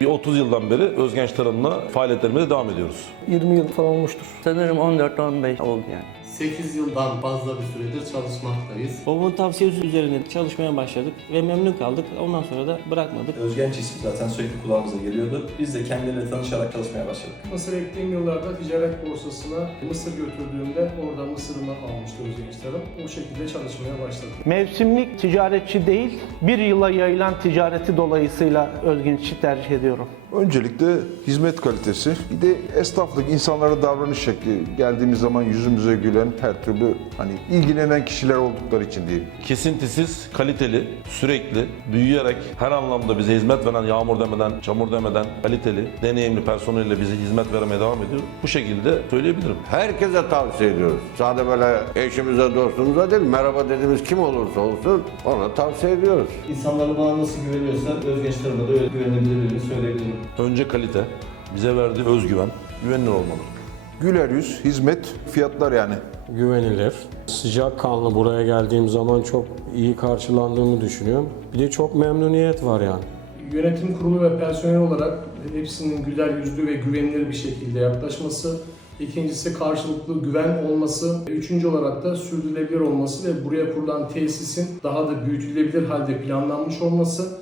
Bir 30 yıldan beri Özgenç Tarım'la faaliyetlerimize devam ediyoruz. 20 yıl falan olmuştur. Sanırım 14-15 oldu yani. 8 yıldan fazla bir süredir çalışmaktayız. Babamın tavsiyesi üzerine çalışmaya başladık ve memnun kaldık. Ondan sonra da bırakmadık. Özgenç ismi zaten sürekli kulağımıza geliyordu. Biz de kendileriyle tanışarak çalışmaya başladık. Mısır ektiğim yıllarda ticaret borsasına mısır götürdüğümde orada mısırımı almıştı Özgenç Tarım. O şekilde çalışmaya başladım. Mevsimlik ticaretçi değil, bir yıla yayılan ticareti dolayısıyla Özgenç'i tercih ediyorum. Öncelikle hizmet kalitesi, bir de esnaflık, insanlara davranış şekli. Geldiğimiz zaman yüzümüze gülen her türlü hani ilgilenen kişiler oldukları için diyeyim. Kesintisiz, kaliteli, sürekli, büyüyerek her anlamda bize hizmet veren, yağmur demeden, çamur demeden kaliteli, deneyimli personelle bize hizmet vermeye devam ediyor. Bu şekilde söyleyebilirim. Herkese tavsiye ediyoruz. Sadece böyle eşimize, dostumuza değil, merhaba dediğimiz kim olursa olsun ona tavsiye ediyoruz. İnsanlar bana nasıl güveniyorsa Özgenç Tarım'a da öyle güvenebilirlerini söyleyebilirim. Önce kalite, bize verdiği özgüven, güvenilir olmalı. Güler yüz, hizmet, fiyatlar yani. güvenilir. Sıcak kanlı buraya geldiğim zaman çok iyi karşılandığımı düşünüyorum. Bir de çok memnuniyet var yani. Yönetim kurulu ve personel olarak hepsinin güler yüzlü ve güvenilir bir şekilde yaklaşması. İkincisi karşılıklı güven olması. Üçüncü olarak da sürdürülebilir olması ve buraya kurulan tesisin daha da büyütülebilir halde planlanmış olması.